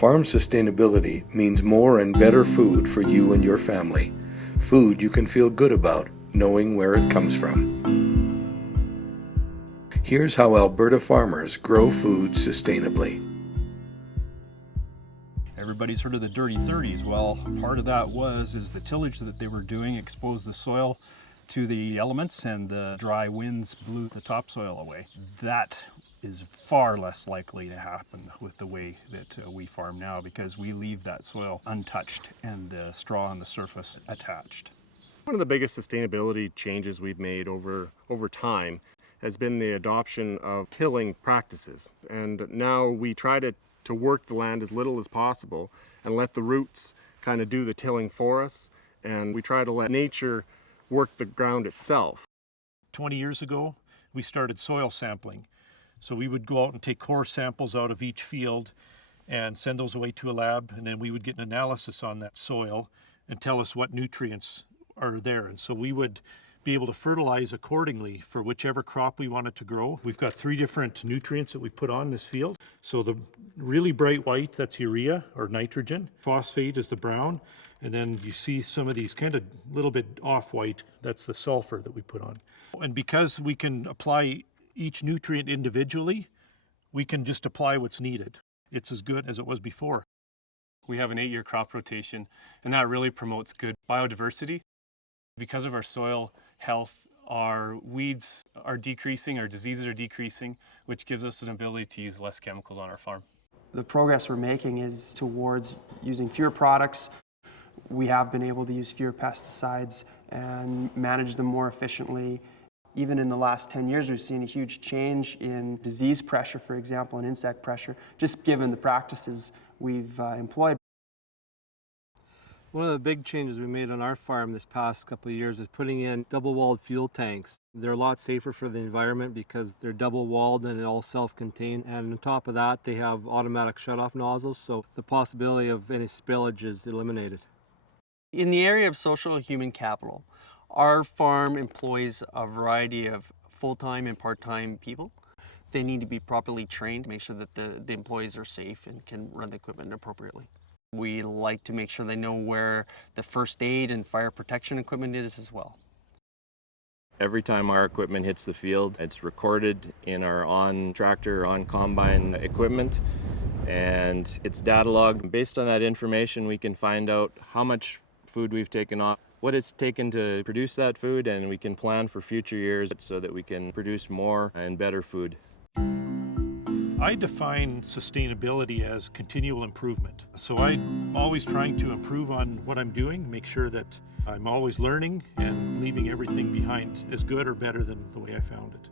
Farm sustainability means more and better food for you and your family. Food you can feel good about, knowing where it comes from. Here's how Alberta farmers grow food sustainably. Everybody's heard of the dirty 30s. Well, part of that is the tillage that they were doing exposed the soil to the elements, and the dry winds blew the topsoil away. That is far less likely to happen with the way that we farm now, because we leave that soil untouched and the straw on the surface attached. One of the biggest sustainability changes we've made over time has been the adoption of tilling practices. And now we try to work the land as little as possible and let the roots kind of do the tilling for us. And we try to let nature work the ground itself. 20 years ago, we started soil sampling. So we would go out and take core samples out of each field and send those away to a lab, and then we would get an analysis on that soil and tell us what nutrients are there. And so we would be able to fertilize accordingly for whichever crop we wanted to grow. We've got 3 different nutrients that we put on this field. So the really bright white, that's urea or nitrogen. Phosphate is the brown. And then you see some of these kind of little bit off-white, that's the sulfur that we put on. And because we can apply each nutrient individually, we can just apply what's needed. It's as good as it was before. We have an 8-year crop rotation, and that really promotes good biodiversity. Because of our soil health, our weeds are decreasing, our diseases are decreasing, which gives us an ability to use less chemicals on our farm. The progress we're making is towards using fewer products. We have been able to use fewer pesticides and manage them more efficiently. Even in the last 10 years, we've seen a huge change in disease pressure, for example, and insect pressure, just given the practices we've employed. One of the big changes we made on our farm this past couple of years is putting in double-walled fuel tanks. They're a lot safer for the environment because they're double-walled and all self-contained. And on top of that, they have automatic shut-off nozzles, so the possibility of any spillage is eliminated. In the area of social and human capital, our farm employs a variety of full-time and part-time people. They need to be properly trained, make sure that the employees are safe and can run the equipment appropriately. We like to make sure they know where the first aid and fire protection equipment is as well. Every time our equipment hits the field, it's recorded in our on-tractor, on-combine equipment, and it's data logged. Based on that information, we can find out how much food we've taken off, what it's taken to produce that food, and we can plan for future years so that we can produce more and better food. I define sustainability as continual improvement. So I'm always trying to improve on what I'm doing, make sure that I'm always learning and leaving everything behind as good or better than the way I found it.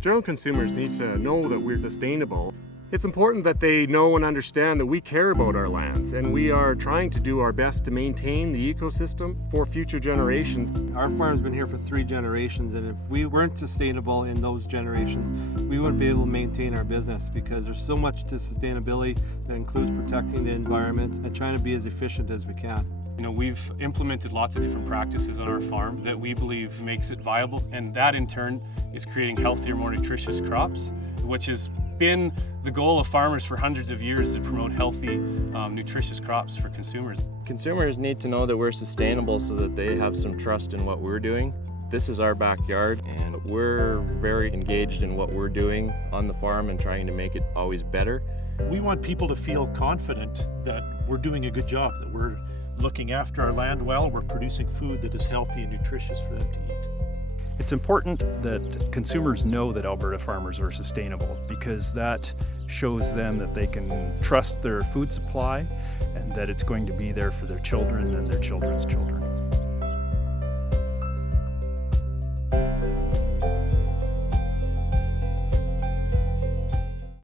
General consumers need to know that we're sustainable. It's important that they know and understand that we care about our lands, and we are trying to do our best to maintain the ecosystem for future generations. Our farm's been here for 3 generations, and if we weren't sustainable in those generations, we wouldn't be able to maintain our business, because there's so much to sustainability that includes protecting the environment and trying to be as efficient as we can. You know, we've implemented lots of different practices on our farm that we believe makes it viable, and that in turn is creating healthier, more nutritious crops, which has been the goal of farmers for hundreds of years, to promote healthy, nutritious crops for consumers. Consumers need to know that we're sustainable so that they have some trust in what we're doing. This is our backyard, and we're very engaged in what we're doing on the farm and trying to make it always better. We want people to feel confident that we're doing a good job, that we're looking after our land well, we're producing food that is healthy and nutritious for them to eat. It's important that consumers know that Alberta farmers are sustainable, because that shows them that they can trust their food supply and that it's going to be there for their children and their children's children.